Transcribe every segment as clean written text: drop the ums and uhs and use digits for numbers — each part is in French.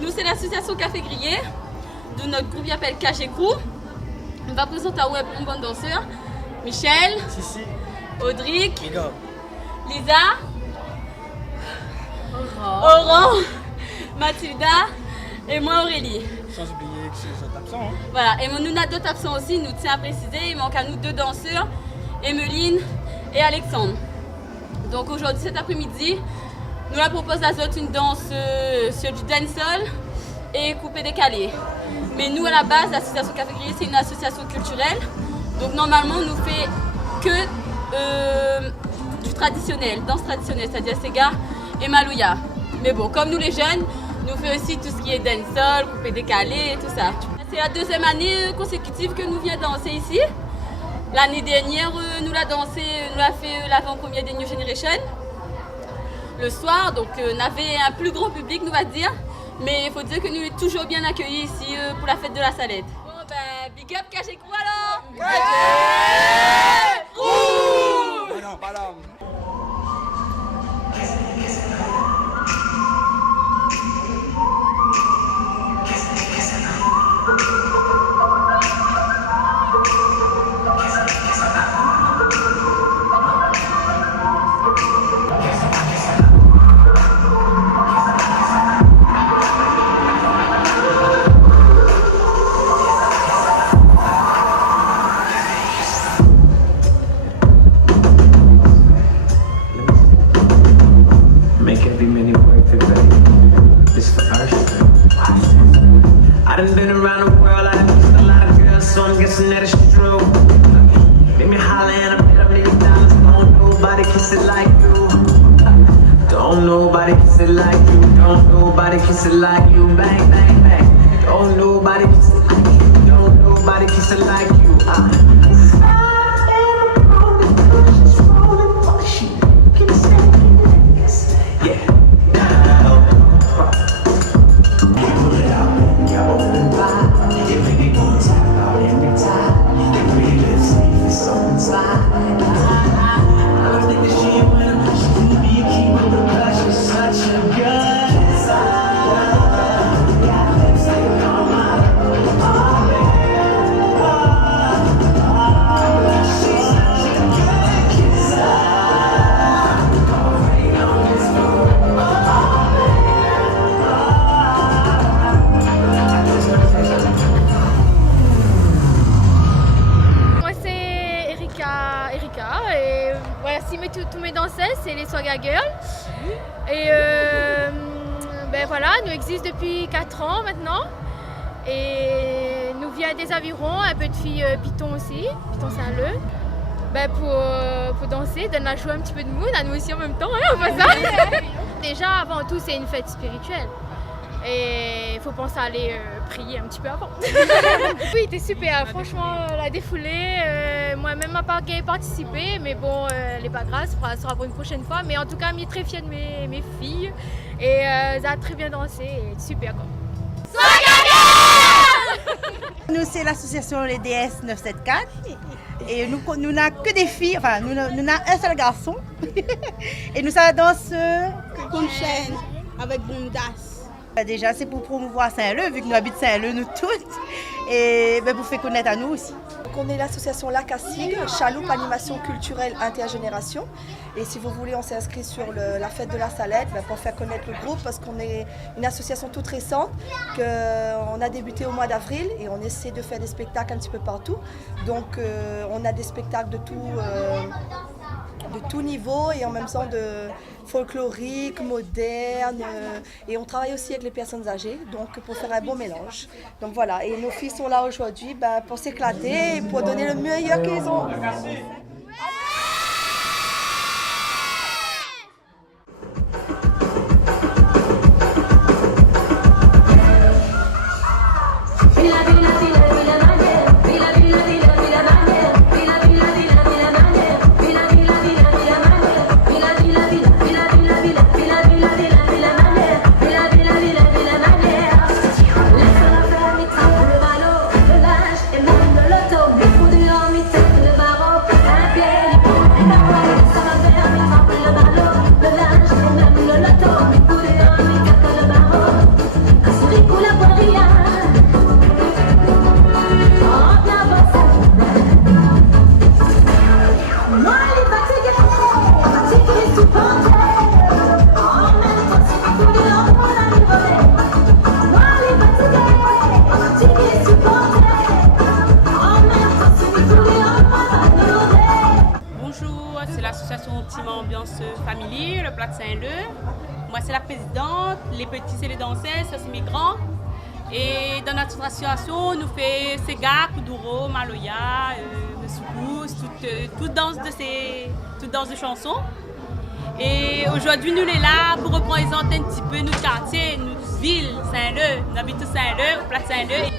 Nous, c'est l'association Café Grillé, de notre groupe qui s'appelle KG Crew. On va présenter à web une bonne danseur. Michel, Sissi, Audric, Miguel, Lisa, Oran, Mathilda et moi Aurélie. sans oublier que c'est les autres absents. Hein. Voilà, et nous avons d'autres absents aussi, nous tiens à préciser, il manque à nous 2 danseurs, Emeline et Alexandre. Donc aujourd'hui, cet après-midi, nous la propose à Zot une danse sur du dancehall et coupé décalé. Mais nous, à la base, l'association Café Grillé, c'est une association culturelle. Donc normalement, on ne fait que du traditionnel, danse traditionnelle, c'est-à-dire Sega et Malouya. Mais bon, comme nous les jeunes, nous faisons aussi tout ce qui est dancehall, coupé décalé et tout ça. C'est la 2e année consécutive que nous venons danser ici. L'année dernière, nous l'avons fait l'avant-première des New Generation. Le soir, donc on avait un plus gros public, nous va dire. Mais il faut dire que nous sommes toujours bien accueillis ici pour la fête de la Salette. Bon ben, big up KG Crew alors! KG Crew! Non, pas là. I done been around the world, I done kissed a lot of girls, so I'm guessing that it's true. Make me holler and I bet $1 million. Don't nobody kiss it like you. Don't nobody kiss it like you. Don't nobody kiss it like you. Bang, bang, bang. Don't nobody kiss it like you. Don't nobody kiss it like you. Yeah. Et voilà, tous mes danseuses, c'est les Swaga Girls. Et ben voilà, nous existons depuis 4 ans maintenant. Et nous vient des environs, un peu de filles Python aussi, Python Saint-Leu. Ben pour danser, donner la joie un petit peu de mood, à nous aussi en même temps, hein, on fait ça. Déjà, avant tout, c'est une fête spirituelle. Et il faut penser à aller prier un petit peu avant. Oui, c'était super, franchement, la défoulée. Moi-même, ma part qui ai participé, mais bon, les pas grave, ça sera pour une prochaine fois. Mais en tout cas, je suis très fière de mes filles. Et elles ont très bien dansé, et super quoi. Sois gagnant! Nous, c'est l'association Les DS 974. Et nous n'avons que des filles, enfin, nous n'avons un seul garçon. Et nous, ça danse Kunchen avec Bundas. Déjà, c'est pour promouvoir Saint-Leu, vu que nous habitons Saint-Leu, nous toutes. Et pour faire connaître à nous aussi. Donc, on est l'association Lacassigue, Chaloupe Animation Culturelle Intergénération. Et si vous voulez, on s'est inscrit sur la fête de la Salette pour faire connaître le groupe, parce qu'on est une association toute récente, qu'on a débuté au mois d'avril et on essaie de faire des spectacles un petit peu partout. Donc on a des spectacles de tout niveau et en même temps de folklorique, moderne. Et on travaille aussi avec les personnes âgées, donc pour faire un bon mélange. Donc voilà, et nos filles sont là aujourd'hui pour s'éclater et pour donner le meilleur qu'ils ont. Team Ambiance Family, le Plat de Saint-Leu. Moi, c'est la présidente. Les petits, c'est les danseurs, ça, c'est mes grands. Et dans notre association, nous faisons Sega, Kuduro, Maloya, Soukous, toute danse de chansons. Et aujourd'hui, nous sommes là pour représenter un petit peu notre quartier, notre ville, Saint-Leu. Nous habitons Saint-Leu, au Plat de Saint-Leu.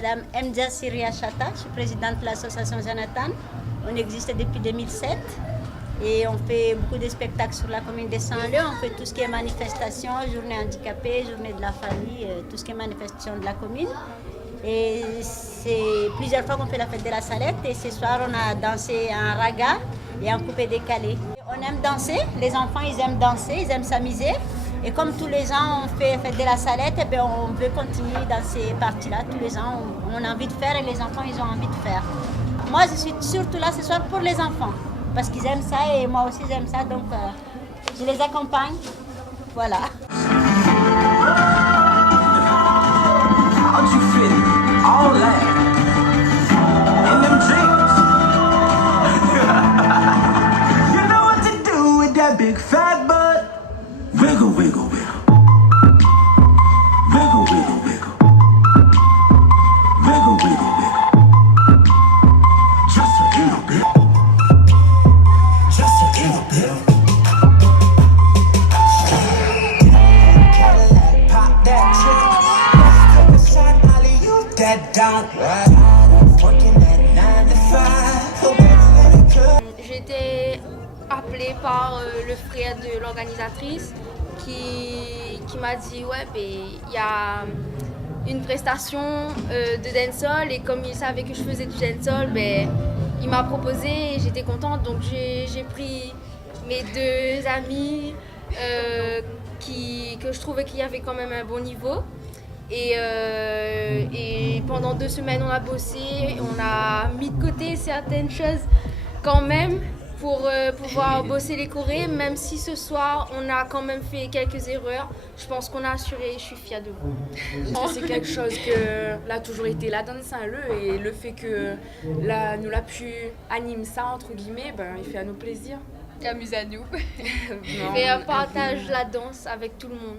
Madame Mdia Syria Chata, je suis présidente de l'association Jonathan. On existe depuis 2007 et on fait beaucoup de spectacles sur la commune de Saint-Leu. On fait tout ce qui est manifestation, journée handicapée, journée de la famille, tout ce qui est manifestation de la commune. Et c'est plusieurs fois qu'on fait la fête de la Salette et ce soir on a dansé un raga et un coupé décalé. On aime danser, les enfants ils aiment danser, ils aiment s'amuser. Et comme tous les ans on fait fête de la Salette, et bien on veut continuer dans ces parties-là. Tous les ans on a envie de faire et les enfants ils ont envie de faire. Moi je suis surtout là ce soir pour les enfants parce qu'ils aiment ça et moi aussi j'aime ça, donc je les accompagne. Voilà. How'd you fit all that in them jeans? You know what to do with that big fat butt. Wiggle, wiggle, wiggle. Wiggle, wiggle, wiggle. Wiggle, wiggle, wiggle. Just a little bit. Just a little bit. Cadillac, pop that trigger. That down, working at 9 to 5. J'ai été appelée par le frère de l'organisatrice qui m'a dit ouais il y a une prestation de dancehall et comme il savait que je faisais du dancehall, il m'a proposé et j'étais contente, donc j'ai pris mes deux amis que je trouvais qu'il y avait quand même un bon niveau. Et pendant 2 semaines, on a bossé, on a mis de côté certaines choses quand même pour pouvoir bosser les chorés, même si ce soir on a quand même fait quelques erreurs. Je pense qu'on a assuré, je suis fière de vous. C'est quelque chose que l'a toujours été là dans Saint-Leu et le fait que nous l'a pu animer ça entre guillemets, ben, il fait à nous plaisir. Amuse à nous. Et partage la danse avec tout le monde.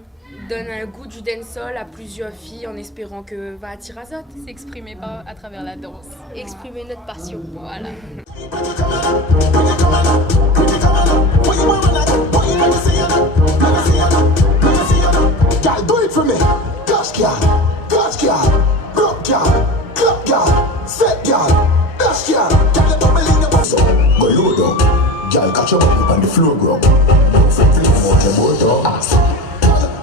Donne un goût du dancehall à plusieurs filles en espérant que va attirer Azot. S'exprimer à travers la danse. Exprimer notre passion. Voilà. Girl, do it for me. Gosh, girl, broke girl, club girl, set girl, dash girl. Girl, you bubble in your box. Go low down. Girl, catch your body on the floor, bro. Don't flip out your boat, bro.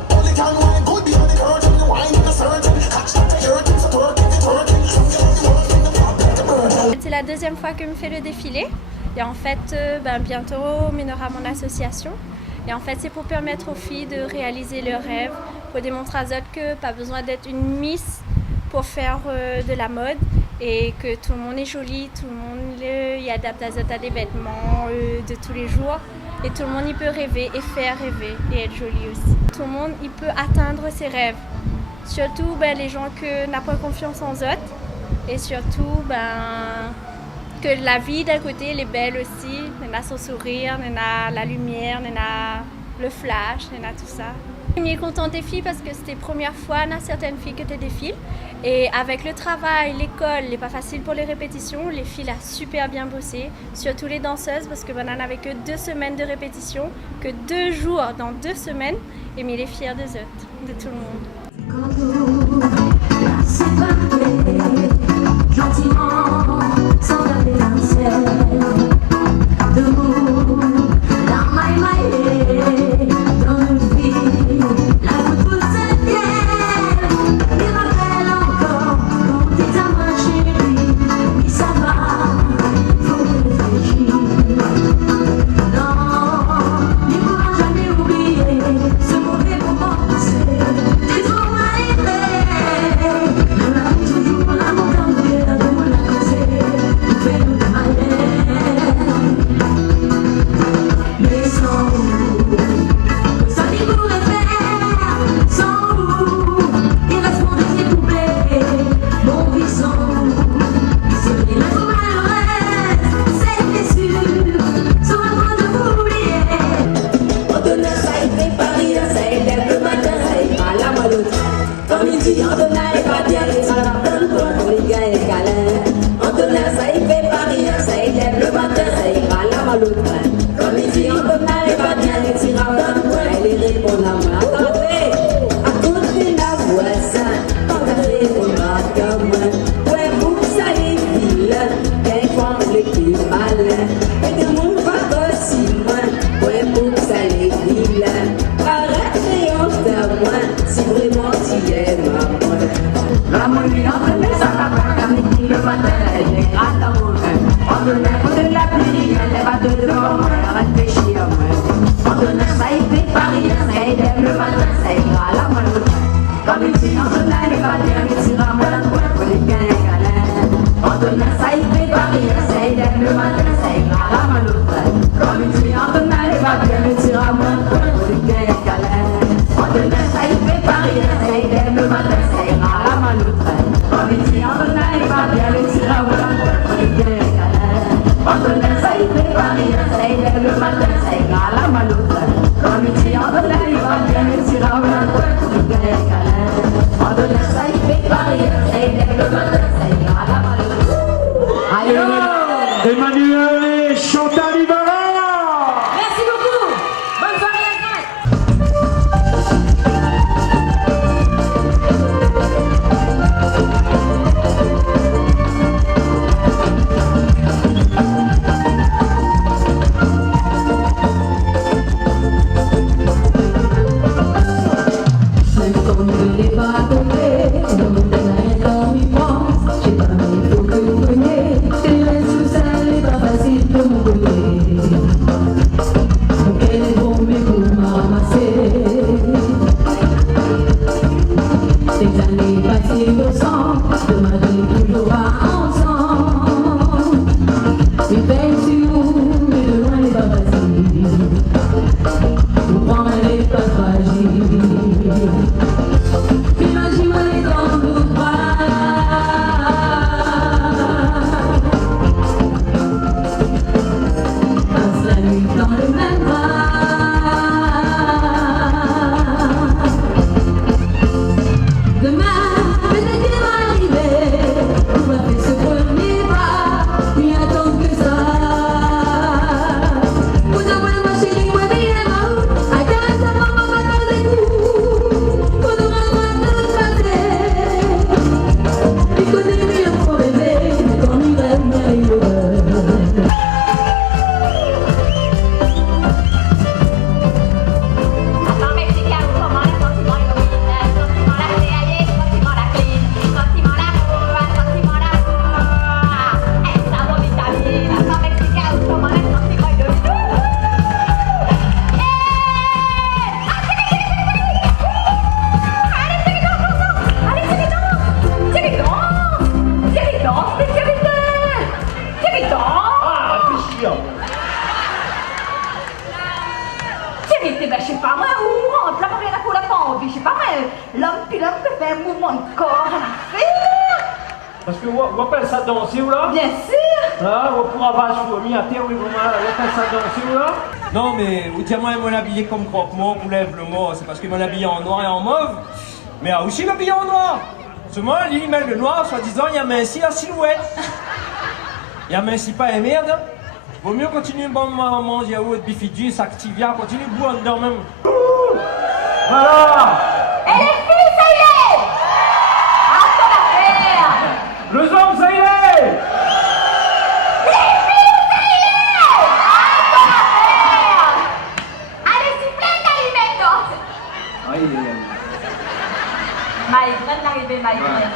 Only can wine good behind the curtain. You wine in a certain. Catch that curtain, so twerking. C'est la deuxième fois que je fais le défilé. Et en fait, bientôt, on mènera mon association. Et en fait, c'est pour permettre aux filles de réaliser leurs rêves, pour démontrer à Zot que pas besoin d'être une miss pour faire de la mode et que tout le monde est joli, tout le monde y adapte à Zot à des vêtements de tous les jours. Et tout le monde y peut rêver et faire rêver et être joli aussi. Tout le monde y peut atteindre ses rêves. Surtout les gens qui n'ont pas confiance en Zot. Et surtout, que la vie d'un côté, elle est belle aussi. On a son sourire, on a la lumière, on a le flash, on a tout ça. Je suis contente des filles parce que c'était la première fois, on a certaines filles qui étaient des filles. Et avec le travail, l'école, il n'est pas facile pour les répétitions. Les filles ont super bien bossé, surtout les danseuses parce que on n'avait que 2 semaines de répétition, que 2 jours dans 2 semaines. Et mais les fiers de Zot, de tout le monde. Gentiment, sans garder un ciel de mots, la maille dans une vie, la photo c'est fière, il rappelle encore quand t'es à ma chérie, oui ça va, faut réfléchir, non, il pourra jamais oublier ce mauvais moment passé, des jours arrivés, on a toujours la montagne. Emmanuel et Chantal Ivara. Merci beaucoup. Bonne soirée la Comme il n'est pas tombé, on ne donne rien comme il pense. les mouvements de corps à la faire. Parce que vous appelez ça danser ou là? Bien sûr. Ah, vous pourrez avoir mis à terre, oui, vous appelez ça danser ou là? Non, mais vous dites, moi, ils m'ont habillé comme croque-mort, vous lève le mot, c'est parce qu'ils m'ont habillé en noir et en mauve. Mais aussi m'habillé en noir. Seulement, l'île met le noir, soi-disant, il y a minci la silhouette. Il y a minci pas et merde. Vaut mieux continuer bon manger yaourt, bifidus, Activia, continue boire dedans même. Voilà. Et les filles, ça y est! Attends la merde! Le zombie, ça y est! Les filles, ça y est! Attends la merde! Allez, s'il vous plaît, Calimento! Aïe, aïe, aïe. Maïgrène, l'arrivée, Maïgrène.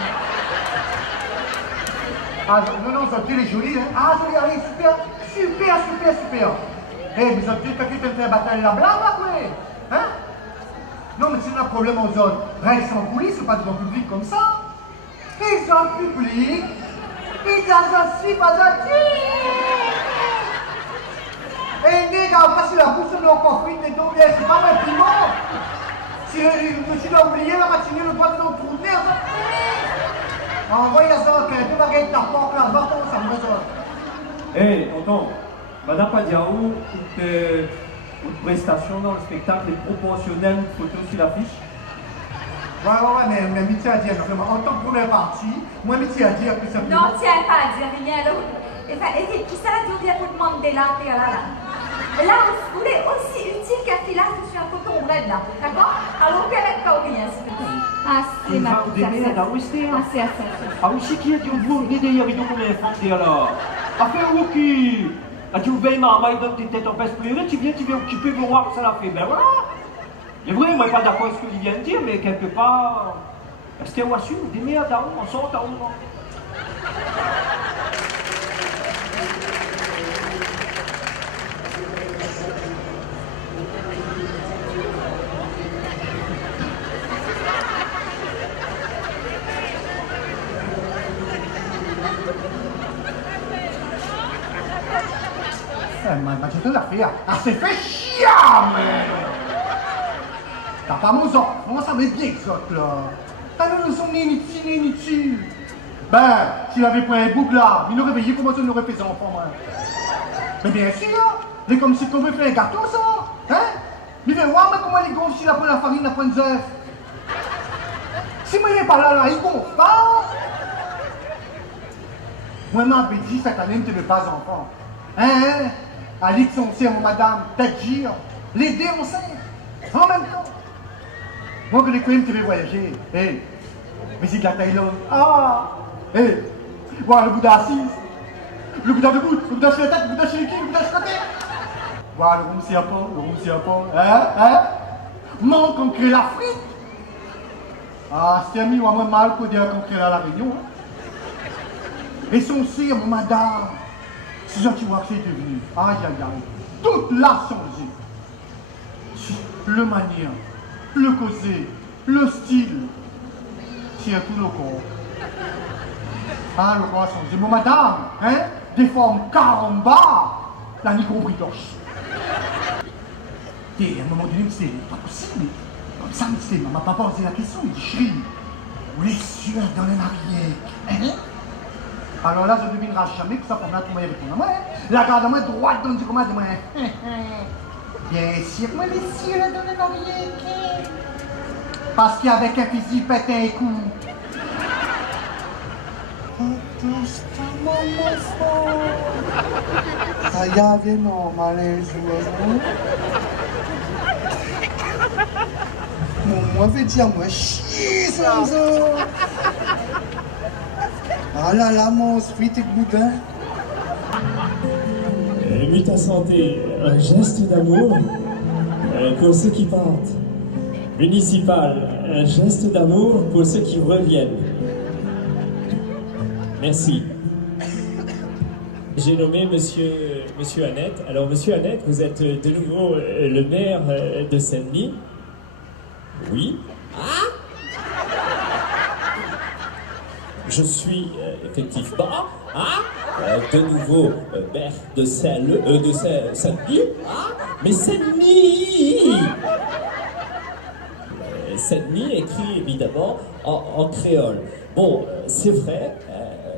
Ah, non, ça est joli, hein. Ah, joli, allez, super, super, super, super. Eh, mais ça te dit que tu te fais bataille la blâme, après, hein? Non, mais c'est un problème aux autres. Reste en coulisses, c'est pas devant le public comme ça. Ils ont le public, ils associent pas et les gars, pas si la bouche de leur conflit est tombée, c'est pas un piment. Si tu l'as oublié, la matinée, le doigt de l'autre tourner, envoyez ça, tu vas gagner ta porte, là, va ça me résonne. Eh, tonton, Madame Padiaou, toute prestation dans le spectacle est proportionnelle, une photo sur l'affiche. Ouais, mais métier à dire, vraiment, en tant que première partie, moi, métier à dire, plus simplement. Non, tiens pas à dire rien, là. Et qui ça, tu viens pour demander là, là. Là, vous êtes aussi utile qu'un filage sur un coton red, là, d'accord? Alors, vous n'avez pas rien, s'il vous plaît. Ah, c'est ma petite. Ah, aussi qui est du bourg, ni d'ailleurs, il y a combien de femmes là? Affaire où qui? Ah, tu veilles ma maille dans tes têtes en peste pleurée, tu viens occuper le roi que ça l'a fait. Ben voilà! C'est vrai, moi, je ne suis pas d'accord avec ce qu'il vient de dire, mais quelque part. C'était où assume, des merdes, on sort à où? Ma tu l'as fait, ah, c'est fait chier, mais. T'as pas mon enfant, ça m'est bien que ça, là. Ah non, nous sommes inutiles. Ben, s'il avait pris un bouc là, il aurait veillé comment ça nous aurait fait ça, enfant, moi. Mais bien sûr, mais comme si on veut faire un gâteau, ça, hein? Mais viens voir, mais comment il gonfle s'il a pris la farine, la pointe d'œuf. Si moi il n'est pas là, il gonfle pas. Moi, m'avais dit cette année, je ne pas enfant. Hein? Alix, on sait, madame, d'agir, l'aider, on sait, en même temps. Moi, que les coins, tu veux voyager, hé, visite la Thaïlande, ah, hé, voir le Bouddha assis, le Bouddha debout, le Bouddha sur la tête, le Bouddha sur les pieds, le Bouddha sur le côté. Voir le roum siapon, hein, manque on crée l'Afrique. Ah, c'est ami, moi, mal pour dire qu'on crée la Réunion. Et son sire, madame, c'est ça qui vois que c'est devenu. Aïe, aïe, aïe. Toute l'a changé. Le manière, le causer, le style. C'est tout le corps. Ah, le corps a changé. Bon, madame, hein, des formes caramba, là, n'y compris torche. Et à un moment donné, c'est pas possible. Comme ça, ma papa posé la question, il dit, chérie, où les sueurs dans les mariés, hein? Alors là, je ne devinerai jamais que ça pour moi, comment il répond à moi. La garde à moi droite dans le comment de moi. Bien sûr, moi, messieurs, là, dans le laurier. Parce qu'avec un fusil, pète un coup. Ça y avait normal un jour. Moi, je vais dire, moi, chier, ça. Ah là là, mon sweet et boudin. Muta Santé, un geste d'amour pour ceux qui partent. Municipal, un geste d'amour pour ceux qui reviennent. Merci. J'ai nommé Monsieur Annette. Alors, Monsieur Annette, vous êtes de nouveau le maire de Saint-Denis. Oui. Ah! Je suis effectivement de nouveau maire de Saint-Denis, mais Saint-Denis, Saint-Denis, écrit évidemment en créole. Bon, c'est vrai,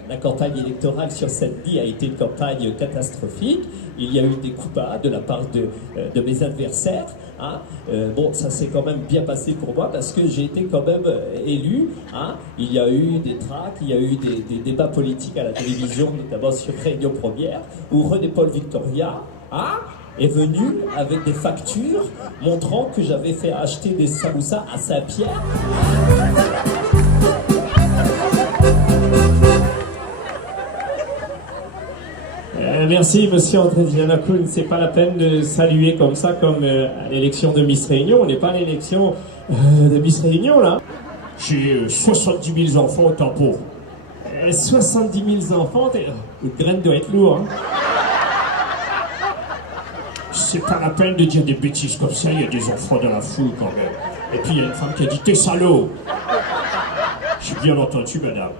la campagne électorale sur Saint-Denis a été une campagne catastrophique. Il y a eu des coups bas de la part de mes adversaires. Hein. Bon, ça s'est quand même bien passé pour moi parce que j'ai été quand même élu. Hein. Il y a eu des tracts, il y a eu des débats politiques à la télévision, notamment sur Réunion Première, où René-Paul Victoria est venu avec des factures montrant que j'avais fait acheter des samoussas à Saint-Pierre. Merci, monsieur André Giannakoun. C'est pas la peine de saluer comme ça, comme à l'élection de Miss Réunion. On n'est pas à l'élection de Miss Réunion, là. J'ai 70 000 enfants au tampon. 70 000 enfants, une graine doit être lourde. Hein. C'est pas la peine de dire des bêtises comme ça, il y a des enfants dans la foule quand même. Et puis il y a une femme qui a dit « T'es salaud !» J'ai bien entendu, madame.